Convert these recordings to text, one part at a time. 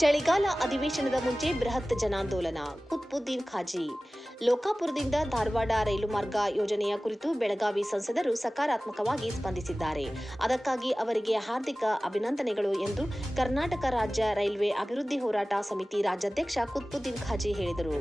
ಚಳಿಗಾಲ ಅಧಿವೇಶನದ ಮುಂಚೆ ಬೃಹತ್ ಜನಾಂದೋಲನ. ಕುತ್ಬುದ್ದೀನ್ ಖಾಜಿ. ಲೋಕಾಪುರದಿಂದ ಧಾರವಾಡ ರೈಲು ಮಾರ್ಗ ಯೋಜನೆಯ ಕುರಿತು ಬೆಳಗಾವಿ ಸಂಸದರು ಸಕಾರಾತ್ಮಕವಾಗಿ ಸ್ಪಂದಿಸಿದ್ದಾರೆ. ಅದಕ್ಕಾಗಿ ಅವರಿಗೆ ಹಾರ್ದಿಕ ಅಭಿನಂದನೆಗಳು ಎಂದು ಕರ್ನಾಟಕ ರಾಜ್ಯ ರೈಲ್ವೆ ಅಭಿವೃದ್ಧಿ ಹೋರಾಟ ಸಮಿತಿ ರಾಜ್ಯಾಧ್ಯಕ್ಷ ಕುತ್ಬುದ್ದೀನ್ ಖಾಜಿ ಹೇಳಿದರು.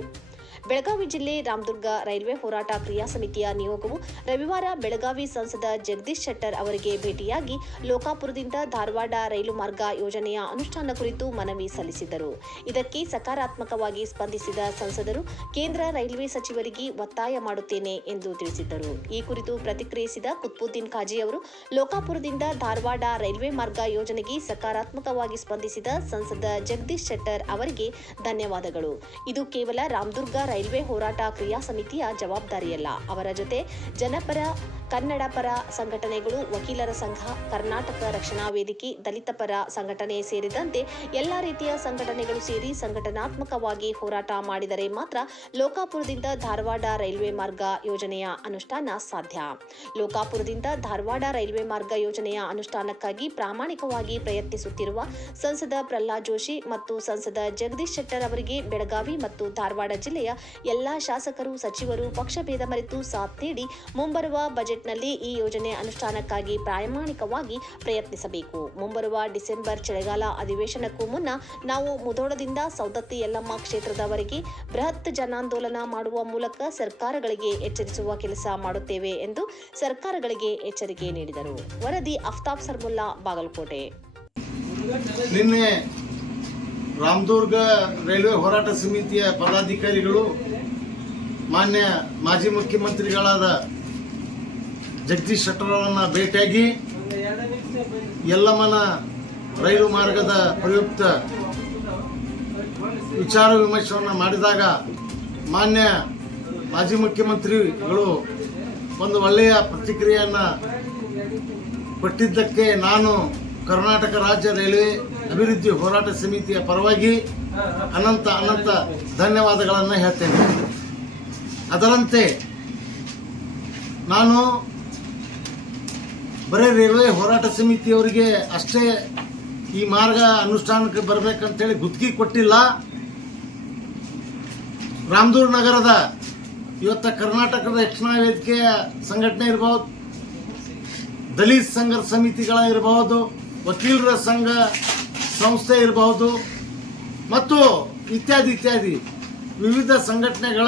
ಬೆಳಗಾವಿ ಜಿಲ್ಲೆ ರಾಮದುರ್ಗ ರೈಲ್ವೆ ಹೋರಾಟ ಕ್ರಿಯಾ ಸಮಿತಿಯ ನಿಯೋಗವು ರವಿವಾರ ಬೆಳಗಾವಿ ಸಂಸದ ಜಗದೀಶ್ ಶೆಟ್ಟರ್ ಅವರಿಗೆ ಭೇಟಿಯಾಗಿ ಲೋಕಾಪುರದಿಂದ ಧಾರವಾಡ ರೈಲು ಮಾರ್ಗ ಯೋಜನೆಯ ಅನುಷ್ಠಾನ ಕುರಿತು ಮನವಿ ಸಲ್ಲಿಸಿದರು. ಇದಕ್ಕೆ ಸಕಾರಾತ್ಮಕವಾಗಿ ಸ್ಪಂದಿಸಿದ ಸಂಸದರು ಕೇಂದ್ರ ರೈಲ್ವೆ ಸಚಿವರಿಗೆ ಒತ್ತಾಯ ಮಾಡುತ್ತೇನೆ ಎಂದು ತಿಳಿಸಿದ್ದರು. ಈ ಕುರಿತು ಪ್ರತಿಕ್ರಿಯಿಸಿದ ಕುತ್ಬುದ್ದೀನ್ ಖಾಜಿ ಅವರು ಲೋಕಾಪುರದಿಂದ ಧಾರವಾಡ ರೈಲ್ವೆ ಮಾರ್ಗ ಯೋಜನೆಗೆ ಸಕಾರಾತ್ಮಕವಾಗಿ ಸ್ಪಂದಿಸಿದ ಸಂಸದ ಜಗದೀಶ್ ಶೆಟ್ಟರ್ ಅವರಿಗೆ ಧನ್ಯವಾದಗಳು. ಇದು ಕೇವಲ ರಾಮದುರ್ಗ ರೈಲ್ವೆ ಹೋರಾಟ ಕ್ರಿಯಾ ಸಮಿತಿಯ ಜವಾಬ್ದಾರಿಯಲ್ಲ. ಅವರ ಜೊತೆ ಜನಪರ, ಕನ್ನಡ ಪರ ಸಂಘಟನೆಗಳು, ವಕೀಲರ ಸಂಘ, ಕರ್ನಾಟಕ ರಕ್ಷಣಾ ವೇದಿಕೆ, ದಲಿತ ಪರ ಸಂಘಟನೆ ಸೇರಿದಂತೆ ಎಲ್ಲಾ ರೀತಿಯ ಸಂಘಟನೆಗಳು ಸೇರಿ ಸಂಘಟನಾತ್ಮಕವಾಗಿ ಹೋರಾಟ ಮಾಡಿದರೆ ಮಾತ್ರ ಲೋಕಾಪುರದಿಂದ ಧಾರವಾಡ ರೈಲ್ವೆ ಮಾರ್ಗ ಯೋಜನೆಯ ಅನುಷ್ಠಾನ ಸಾಧ್ಯ. ಲೋಕಾಪುರದಿಂದ ಧಾರವಾಡ ರೈಲ್ವೆ ಮಾರ್ಗ ಯೋಜನೆಯ ಅನುಷ್ಠಾನಕ್ಕಾಗಿ ಪ್ರಾಮಾಣಿಕವಾಗಿ ಪ್ರಯತ್ನಿಸುತ್ತಿರುವ ಸಂಸದ ಪ್ರಹ್ಲಾದ್ ಜೋಶಿ ಮತ್ತು ಸಂಸದ ಜಗದೀಶ್ ಶೆಟ್ಟರ್ ಅವರಿಗೆ ಬೆಳಗಾವಿ ಮತ್ತು ಧಾರವಾಡ ಜಿಲ್ಲೆಯ ಎಲ್ಲಾ ಶಾಸಕರು, ಸಚಿವರು ಪಕ್ಷಭೇದ ಮರೆತು ಸಾಥ್ ನೀಡಿ ಮುಂಬರುವ ಬಜೆಟ್ನಲ್ಲಿ ಈ ಯೋಜನೆ ಅನುಷ್ಠಾನಕ್ಕಾಗಿ ಪ್ರಾಮಾಣಿಕವಾಗಿ ಪ್ರಯತ್ನಿಸಬೇಕು. ಮುಂಬರುವ ಡಿಸೆಂಬರ್ ಚಳಿಗಾಲ ಅಧಿವೇಶನಕ್ಕೂ ಮುನ್ನ ನಾವು ಮುಧೋಳದಿಂದ ಸೌದತ್ತಿ ಯಲ್ಲಮ್ಮ ಕ್ಷೇತ್ರದವರೆಗೆ ಬೃಹತ್ ಜನಾಂದೋಲನ ಮಾಡುವ ಮೂಲಕ ಸರ್ಕಾರಗಳಿಗೆ ಎಚ್ಚರಿಸುವ ಕೆಲಸ ಮಾಡುತ್ತೇವೆ ಎಂದು ಸರ್ಕಾರಗಳಿಗೆ ಎಚ್ಚರಿಕೆ ನೀಡಿದರು. ವರದಿ ಅಫ್ತಾಬ್ ಸರ್ಮುಲ್ಲಾ, ಬಾಗಲಕೋಟೆ. ನಿನ್ನೆ ರಾಮದುರ್ಗ ರೈಲ್ವೆ ಹೋರಾಟ ಸಮಿತಿಯ ಪದಾಧಿಕಾರಿಗಳು ಮಾನ್ಯ ಮಾಜಿ ಮುಖ್ಯಮಂತ್ರಿಗಳಾದ ಜಗದೀಶ್ ಶೆಟ್ಟರ್ ಅವರನ್ನ ಭೇಟಿಯಾಗಿ ಯಲ್ಲಮ್ಮನ ರೈಲು ಮಾರ್ಗದ ಪ್ರಯುಕ್ತ ವಿಚಾರ ವಿಮರ್ಶೆಯನ್ನು ಮಾಡಿದಾಗ ಮಾನ್ಯ ಮಾಜಿ ಮುಖ್ಯಮಂತ್ರಿಗಳು ಒಂದು ಒಳ್ಳೆಯ ಪ್ರತಿಕ್ರಿಯೆಯನ್ನು ಕೊಟ್ಟಿದ್ದಕ್ಕೆ ನಾನು ಕರ್ನಾಟಕ ರಾಜ್ಯ ರೈಲ್ವೆ ಅಭಿವೃದ್ಧಿ ಹೋರಾಟ ಸಮಿತಿಯ ಪರವಾಗಿ ಅನಂತ ಧನ್ಯವಾದಗಳನ್ನು ಹೇಳ್ತೇನೆ. ಅದರಂತೆ ನಾನು ಬರೀ ರೈಲ್ವೆ ಹೋರಾಟ ಸಮಿತಿಯವರಿಗೆ ಅಷ್ಟೇ ಈ ಮಾರ್ಗ ಅನುಷ್ಠಾನಕ್ಕೆ ಬರಬೇಕಂತೇಳಿ ಗುತ್ತಿಗೆ ಕೊಟ್ಟಿಲ್ಲ. ರಾಮದುರ್ಗ ನಗರದ ಇವತ್ತ ಕರ್ನಾಟಕ ರಕ್ಷಣಾ ವೇದಿಕೆಯ ಸಂಘಟನೆ ಇರಬಹುದು, ದಲಿತ ಸಂಘರ್ಷ ಸಮಿತಿಗಳ ಇರಬಹುದು, ವಕೀಲರ ಸಂಘ ಸಂಸ್ಥೆ ಇರಬಹುದು ಮತ್ತು ಇತ್ಯಾದಿ ವಿವಿಧ ಸಂಘಟನೆಗಳ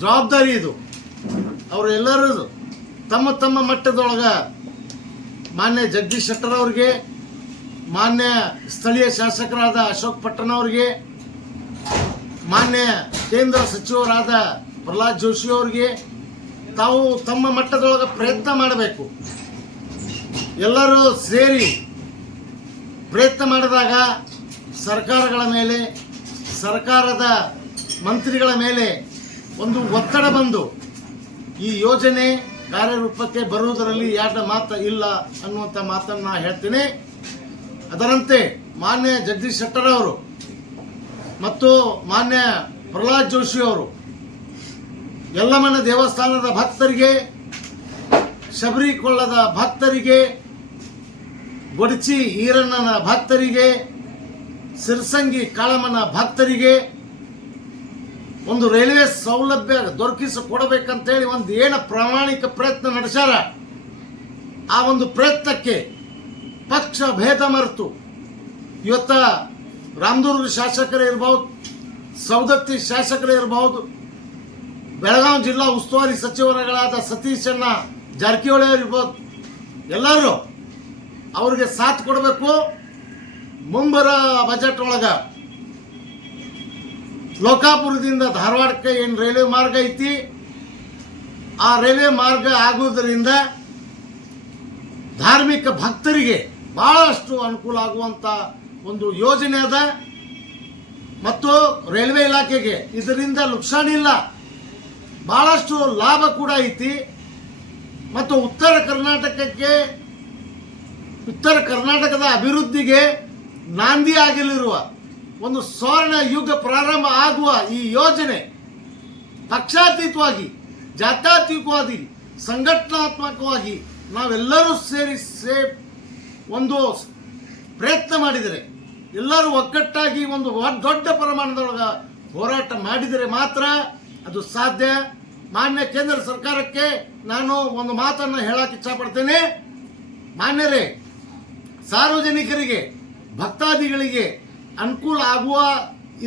ಜವಾಬ್ದಾರಿ ಇದು. ಅವರೆಲ್ಲರೂ ತಮ್ಮ ತಮ್ಮ ಮಟ್ಟದೊಳಗೆ ಮಾನ್ಯ ಜಗದೀಶ್ ಶೆಟ್ಟರ್ ಅವರಿಗೆ, ಮಾನ್ಯ ಸ್ಥಳೀಯ ಶಾಸಕರಾದ ಅಶೋಕ್ ಪಟ್ಟಣ ಅವರಿಗೆ, ಮಾನ್ಯ ಕೇಂದ್ರ ಸಚಿವರಾದ ಪ್ರಹ್ಲಾದ್ ಜೋಶಿ ಅವರಿಗೆ ತಾವು ತಮ್ಮ ಮಟ್ಟದೊಳಗೆ ಪ್ರಯತ್ನ ಮಾಡಬೇಕು. ಎಲ್ಲರೂ ಸೇರಿ ಪ್ರಯತ್ನ ಮಾಡಿದಾಗ ಸರ್ಕಾರಗಳ ಮೇಲೆ, ಸರ್ಕಾರದ ಮಂತ್ರಿಗಳ ಮೇಲೆ ಒಂದು ಒತ್ತಡ ಬಂದು ಈ ಯೋಜನೆ ಕಾರ್ಯರೂಪಕ್ಕೆ ಬರುವುದರಲ್ಲಿ ಯಾಟ ಮಾತು ಇಲ್ಲ ಅನ್ನುವಂಥ ಮಾತನ್ನು ಹೇಳ್ತೀನಿ. ಅದರಂತೆ ಮಾನ್ಯ ಜಗದೀಶ್ ಶೆಟ್ಟರ್ ಅವರು ಮತ್ತು ಮಾನ್ಯ ಪ್ರಹ್ಲಾದ್ ಜೋಶಿ ಅವರು ಯಲ್ಲಮ್ಮನ ದೇವಸ್ಥಾನದ ಭಕ್ತರಿಗೆ, ಶಬರಿಕೊಳ್ಳದ ಭಕ್ತರಿಗೆ, ಗೊಡಚಿ ಈರಣ್ಣನ ಭಕ್ತರಿಗೆ, ಸಿರ್ಸಂಗಿ ಕಾಳಮ್ಮನ ಭಕ್ತರಿಗೆ ಒಂದು ರೈಲ್ವೆ ಸೌಲಭ್ಯ ದೊರಕಿಸಿಕೊಡಬೇಕಂತೇಳಿ ಒಂದು ಏನು ಪ್ರಾಮಾಣಿಕ ಪ್ರಯತ್ನ ನಡೆಸ್ಯಾರ. ಆ ಒಂದು ಪ್ರಯತ್ನಕ್ಕೆ ಪಕ್ಷ ಭೇದ ಮರೆತು ಇವತ್ತ ರಾಮದುರ್ಗ ಶಾಸಕರೇ ಇರಬಹುದು, ಸೌದತ್ತಿ ಶಾಸಕರೇ ಇರಬಹುದು, ಬೆಳಗಾವಿ ಜಿಲ್ಲಾ ಉಸ್ತುವಾರಿ ಸಚಿವರುಗಳಾದ ಸತೀಶಣ್ಣ ಜಾರಕಿಹೊಳಿ ಅವರು ಇರ್ಬೋದು, ಎಲ್ಲರೂ ಅವ್ರಿಗೆ ಸಾಥ್ ಕೊಡಬೇಕು. ಮುಂಬರ ಬಜೆಟ್ ಒಳಗ ಲೋಕಾಪುರದಿಂದ ಧಾರವಾಡಕ್ಕೆ ಏನು ರೈಲ್ವೆ ಮಾರ್ಗ ಐತಿ, ಆ ರೈಲ್ವೆ ಮಾರ್ಗ ಆಗುವುದರಿಂದ ಧಾರ್ಮಿಕ ಭಕ್ತರಿಗೆ ಬಹಳಷ್ಟು ಅನುಕೂಲ ಆಗುವಂತ ಒಂದು ಯೋಜನೆ ಅದ. ಮತ್ತು ರೈಲ್ವೆ ಇಲಾಖೆಗೆ ಇದರಿಂದ ನುಕ್ಸಾನ ಇಲ್ಲ, ಬಹಳಷ್ಟು ಲಾಭ ಕೂಡ ಐತಿ. ಮತ್ತು ಉತ್ತರ ಕರ್ನಾಟಕದ ಅಭಿವೃದ್ಧಿಗೆ ನಾಂದಿ ಆಗಲಿರುವ ಒಂದು ಸ್ವರ್ಣ ಯುಗ ಪ್ರಾರಂಭ ಆಗುವ ಈ ಯೋಜನೆ ಪಕ್ಷಾತೀತವಾಗಿ, ಜಾತ್ಯತೀತವಾಗಿ, ಸಂಘಟನಾತ್ಮಕವಾಗಿ ನಾವೆಲ್ಲರೂ ಸೇರಿ ಒಂದು ಪ್ರಯತ್ನ ಮಾಡಿದರೆ ಎಲ್ಲರೂ ಒಗ್ಗಟ್ಟಾಗಿ ಒಂದು ದೊಡ್ಡ ಪ್ರಮಾಣದೊಳಗೆ ಹೋರಾಟ ಮಾಡಿದರೆ ಮಾತ್ರ ಅದು ಸಾಧ್ಯ. ಮಾನ್ಯ ಕೇಂದ್ರ ಸರ್ಕಾರಕ್ಕೆ ನಾನು ಒಂದು ಮಾತನ್ನು ಹೇಳಕ್ಕೆ ಇಚ್ಛಪಡ್ತೇನೆ. ಮಾನ್ಯರೇ, ಸಾರ್ವಜನಿಕರಿಗೆ ಭಕ್ತಾದಿಗಳಿಗೆ ಅನುಕೂಲ ಆಗುವ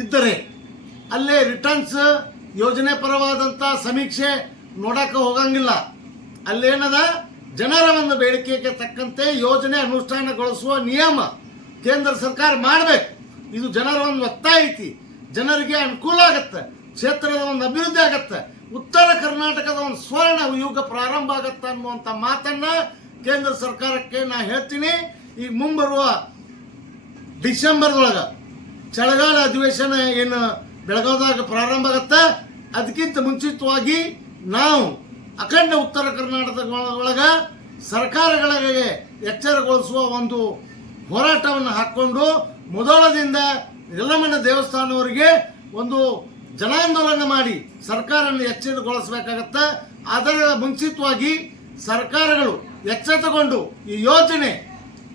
ಇದ್ದರೆ ಅಲ್ಲೇ ರಿಟರ್ನ್ಸ್ ಯೋಜನೆ ಪರವಾದಂಥ ಸಮೀಕ್ಷೆ ನೋಡಕ್ಕೆ ಹೋಗಂಗಿಲ್ಲ. ಅಲ್ಲೇನದ ಜನರ ಒಂದು ಬೇಡಿಕೆಗೆ ತಕ್ಕಂತೆ ಯೋಜನೆ ಅನುಷ್ಠಾನಗೊಳಿಸುವ ನಿಯಮ ಕೇಂದ್ರ ಸರ್ಕಾರ ಮಾಡಬೇಕು. ಇದು ಜನರ ಒಂದು ಒತ್ತಾಯ ಐತಿ. ಜನರಿಗೆ ಅನುಕೂಲ ಆಗತ್ತೆ, ಕ್ಷೇತ್ರದ ಒಂದು ಅಭಿವೃದ್ಧಿ ಆಗತ್ತೆ, ಉತ್ತರ ಕರ್ನಾಟಕದ ಒಂದು ಸ್ವರ್ಣ ಯುಗ ಪ್ರಾರಂಭ ಆಗತ್ತೆ ಅನ್ನುವಂಥ ಮಾತನ್ನ ಕೇಂದ್ರ ಸರ್ಕಾರಕ್ಕೆ ನಾ ಹೇಳ್ತೀನಿ. ಈಗ ಮುಂಬರುವ ಡಿಸೆಂಬರ್ದೊಳಗೆ ಚಳಿಗಾಲ ಅಧಿವೇಶನ ಏನು ಬೆಳಗಾವದಾಗ ಪ್ರಾರಂಭ ಆಗತ್ತೆ, ಅದಕ್ಕಿಂತ ಮುಂಚಿತವಾಗಿ ನಾವು ಅಖಂಡ ಉತ್ತರ ಕರ್ನಾಟಕದ ಒಳಗೆ ಸರ್ಕಾರಗಳಿಗೆ ಎಚ್ಚರಗೊಳಿಸುವ ಒಂದು ಹೋರಾಟವನ್ನು ಹಾಕ್ಕೊಂಡು ಮುಧೋಳದಿಂದ ಯಲ್ಲಮ್ಮನ ದೇವಸ್ಥಾನವರಿಗೆ ಒಂದು ಜನಾಂದೋಲನ ಮಾಡಿ ಸರ್ಕಾರವನ್ನು ಎಚ್ಚರಗೊಳಿಸಬೇಕಾಗತ್ತೆ. ಅದರ ಮುಂಚಿತವಾಗಿ ಸರ್ಕಾರಗಳು ಎಚ್ಚೆತ್ತುಕೊಂಡು ಈ ಯೋಜನೆ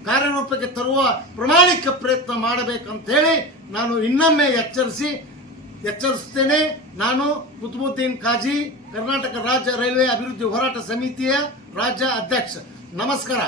ಕಾರ್ಯರೂಪಕ್ಕೆ ತರುವ ಪ್ರಾಮಾಣಿಕ ಪ್ರಯತ್ನ ಮಾಡಬೇಕಂತೇಳಿ ನಾನು ಇನ್ನೊಮ್ಮೆ ಎಚ್ಚರಿಸ್ತೇನೆ. ನಾನು ಕುತುಬುದ್ದೀನ್ ಕಾಜಿ, ಕರ್ನಾಟಕ ರಾಜ್ಯ ರೈಲ್ವೆ ಅಭಿವೃದ್ಧಿ ಹೋರಾಟ ಸಮಿತಿಯ ರಾಜ್ಯ ಅಧ್ಯಕ್ಷ. ನಮಸ್ಕಾರ.